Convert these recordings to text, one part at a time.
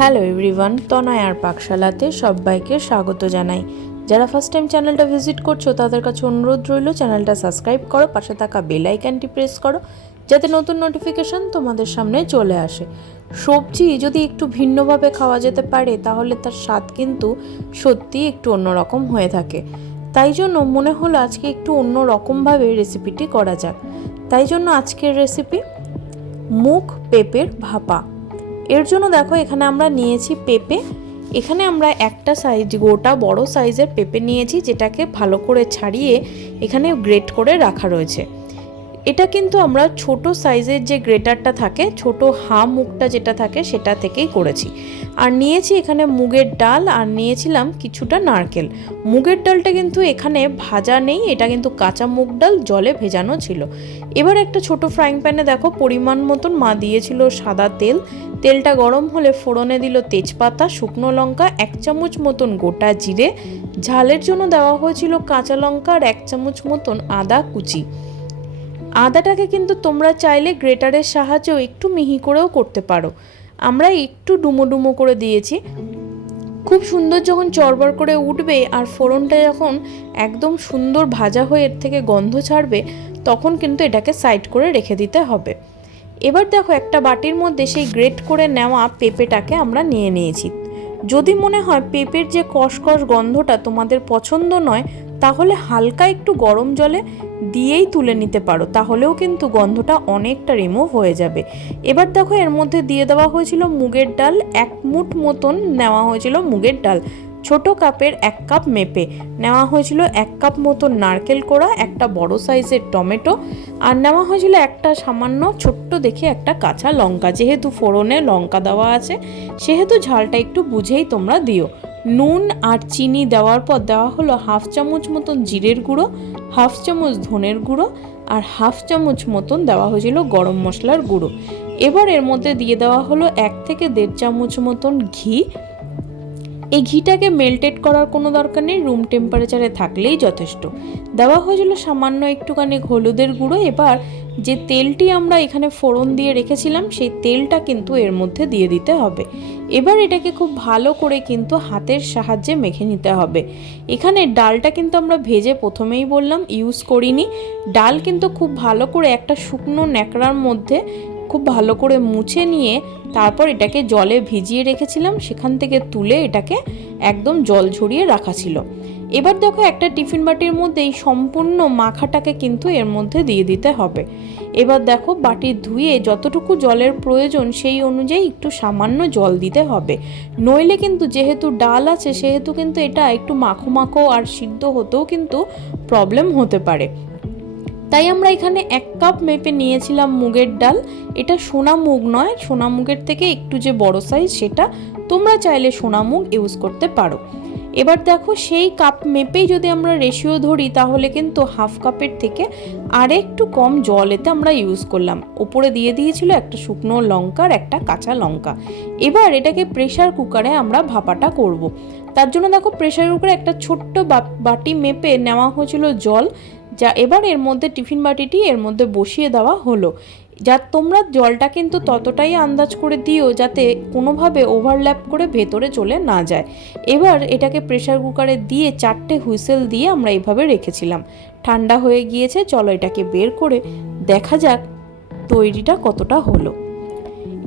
Hello everyone, তনয়ার পাকশালাতে সবাইকে স্বাগত জানাই। যারা ফার্স্ট টাইম চ্যানেলটা ভিজিট করছো তাদের কাছে অনুরোধ রইল চ্যানেলটা সাবস্ক্রাইব করো, পাশে থাকা বেল আইকনটি প্রেস করো যাতে নতুন নোটিফিকেশন তোমাদের সামনে চলে আসে। সবজি যদি একটু ভিন্নভাবে খাওয়া যেতে পারে তাহলে তার স্বাদ কিন্তু সত্যি একটু অন্যরকম হয়ে থাকে। তাই জন্য মনে হলো আজকে একটু অন্য রকমভাবে রেসিপিটি করা যাক। তাই জন্য আজকের রেসিপি মুগ পেঁপের ভাপা। এর জন্য দেখো এখানে আমরা নিয়েছি পেঁপে। এখানে আমরা একটা সাইজ গোটা বড় সাইজের পেঁপে নিয়েছি, যেটাকে ভালো করে ছাড়িয়ে এখানে গ্রেট করে রাখা রয়েছে। এটা কিন্তু আমরা ছোট সাইজের যে গ্রেটারটা থাকে, ছোট মুগটা যেটা থাকে সেটা থেকেই করেছি। আর নিয়েছি এখানে মুগের ডাল, আর নিয়েছিলাম কিছুটা নারকেল। মুগের ডালটা কিন্তু এখানে ভাজা নেই, এটা কিন্তু কাঁচা মুগ ডাল জলে ভেজানো ছিল। এবার একটা ছোট ফ্রাইং প্যানে দেখো পরিমাণ মতন মা দিয়েছিল সাদা তেল। তেলটা গরম হলে ফোড়নে দিল তেজপাতা, শুকনো লঙ্কা, 1 চামচ মতন গোটা জিরে, ঝালের জন্য দেওয়া হয়েছিল কাঁচা লঙ্কা আর 1 চামচ মতন আদা কুচি। আদাটাকে কিন্তু তোমরা চাইলে গ্রেটারের সাহায্যেও একটু মিহি করেও করতে পারো। আমরা একটু ডুমো ডুমো করে দিয়েছি। খুব সুন্দর যখন চড়বড় করে উঠবে আর ফোড়নটা যখন একদম সুন্দর ভাজা হয়ে এর থেকে গন্ধ ছাড়বে, তখন কিন্তু এটাকে সাইড করে রেখে দিতে হবে। এবার দেখো একটা বাটির মধ্যে সেই গ্রেট করে নেওয়া পেঁপেটাকে আমরা নিয়ে নিয়েছি। যদি মনে হয় পেঁপের যে কষকষ গন্ধটা তোমাদের পছন্দ নয়, তাহলে হালকা একটু গরম জলে দিয়েই তুলে নিতে পারো, তাহলেও কিন্তু গন্ধটা অনেকটা রিমুভ হয়ে যাবে। এবার দেখো এর মধ্যে দিয়ে দেওয়া হয়েছিল মুগের ডাল, 1 মুঠ মতন নেওয়া হয়েছিল মুগের ডাল, ছোট কাপের 1 কাপ মেপে নেওয়া হয়েছিল, 1 কাপ মতন নারকেল কোড়া, একটা বড় সাইজের টমেটো, আর নেওয়া হয়েছিল একটা সামান্য ছোট্ট দেখে একটা কাঁচা লঙ্কা। যেহেতু ফোড়নে লঙ্কা দেওয়া আছে সেহেতু ঝালটা একটু বুঝেই তোমরা দিও। নুন আর চিনি দেওয়ার পর দেওয়া হলো 1/2 চামচ মতন জিরের গুঁড়ো, 1/2 চামচ ধনের গুঁড়ো, আর 1/2 চামচ মতন দেওয়া হয়েছিল গরম মশলার গুঁড়ো। এবার এর মধ্যে দিয়ে দেওয়া হলো 1 থেকে 1.5 চামচ মতন ঘি। এই ঘিটাকে মেল্টেড করার কোনো দরকার নেই, রুম টেম্পারেচারে থাকলেই যথেষ্ট। দেওয়া হয়েছিল সামান্য একটুখানি হলুদের গুঁড়ো। এবার যে তেলটি আমরা এখানে ফোড়ন দিয়ে রেখেছিলাম সেই তেলটা কিন্তু এর মধ্যে দিয়ে দিতে হবে। এবার এটাকে খুব ভালো করে কিন্তু হাতের সাহায্যে মেখে নিতে হবে। এখানে ডালটা কিন্তু আমরা ভেজে প্রথমেই বললাম ইউজ করিনি। ডাল কিন্তু খুব ভালো করে একটা শুকনো ন্যাকড়ার মধ্যে খুব ভালো করে মুছে নিয়ে তারপর এটাকে জলে ভিজিয়ে রেখেছিলাম, সেখান থেকে তুলে এটাকে একদম জল ঝরিয়ে রাখা ছিল। এবার দেখো একটা টিফিন বাটির মধ্যে এই সম্পূর্ণ মাখাটাকে কিন্তু এর মধ্যে দিয়ে দিতে হবে। এবার দেখো বাটি ধুয়ে যতটুকু জলের প্রয়োজন সেই অনুযায়ী একটু সামান্য জল দিতে হবে, নইলে কিন্তু যেহেতু ডাল আছে সেহেতু কিন্তু এটা একটু মাখো মাখো আর সিদ্ধ হতেও কিন্তু প্রবলেম হতে পারে। তাই আমরা এখানে 1 কাপ মেপে নিয়েছিলাম মুগের ডাল। এটা সোনা মুগ নয়, সোনা মুগের থেকে একটু যে বড় সাইজ সেটা, তোমরা চাইলে সোনা মুগ ইউজ করতে পারো। এবার দেখো সেই কাপ মেপেই যদি আমরা রেশিও ধরি তাহলে কিন্তু 1/2 কাপের থেকে আর একটু কম জল এতে আমরা ইউজ করলাম। ওপরে দিয়ে দিয়েছিল একটা শুকনো লঙ্কা আর একটা কাঁচা লঙ্কা। এবার এটাকে প্রেসার কুকারে আমরা ভাপাটা করব। তার জন্য দেখো প্রেসার কুকারে একটা ছোট্ট বাটি মেপে নেওয়া হয়েছিল জল, যা এবার এর মধ্যে টিফিন বাটিটি এর মধ্যে বসিয়ে দেওয়া হলো। যা তোমরা জলটা কিন্তু ততটাই আন্দাজ করে দিও যাতে কোনোভাবে ওভারল্যাপ করে ভেতরে চলে না যায়। এবার এটাকে প্রেসার কুকারে দিয়ে 4টে হুইসেল দিয়ে আমরা এইভাবে রেখেছিলাম। ঠান্ডা হয়ে গিয়েছে, চলো এটাকে বের করে দেখা যাক তৈরিটা কতটা হলো।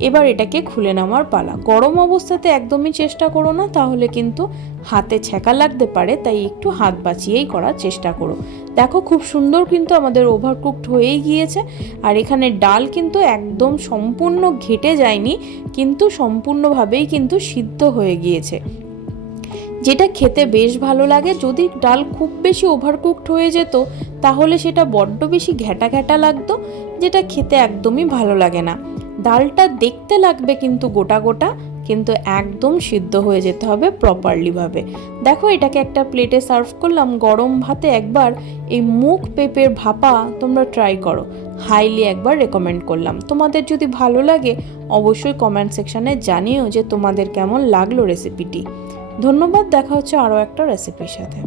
এবার এটাকে খুলে নেওয়ার পালা। গরম অবস্থাতে একদমই চেষ্টা করো না, তাহলে কিন্তু হাতে ছ্যাঁকা লাগতে পারে, তাই একটু হাত বাঁচিয়েই করার চেষ্টা করো। দেখো খুব সুন্দর কিন্তু আমাদের ওভারকুকড হয়েই গিয়েছে। আর এখানে ডাল কিন্তু একদম সম্পূর্ণ ঘেটে যায়নি, কিন্তু সম্পূর্ণভাবেই কিন্তু সিদ্ধ হয়ে গিয়েছে, যেটা খেতে বেশ ভালো লাগে। যদি ডাল খুব বেশি ওভারকুকড হয়ে যেত তাহলে সেটা বড্ড বেশি ঘ্যাটা ঘ্যাটা লাগতো, যেটা খেতে একদমই ভালো লাগে না। ডালটা দেখতে লাগবে কিন্তু গোটা গোটা, কিন্তু একদম সিদ্ধ হয়ে যেতে হবে প্রপারলিভাবে। দেখো এটাকে একটা প্লেটে সার্ভ করলাম। গরম ভাতে একবার এই মুগ পেঁপের ভাপা তোমরা ট্রাই করো, হাইলি একবার রেকমেন্ড করলাম। তোমাদের যদি ভালো লাগে অবশ্যই কমেন্ট সেকশানে জানিও যে তোমাদের কেমন লাগলো রেসিপিটি। ধন্যবাদ, দেখা হচ্ছে আরও একটা রেসিপির সাথে।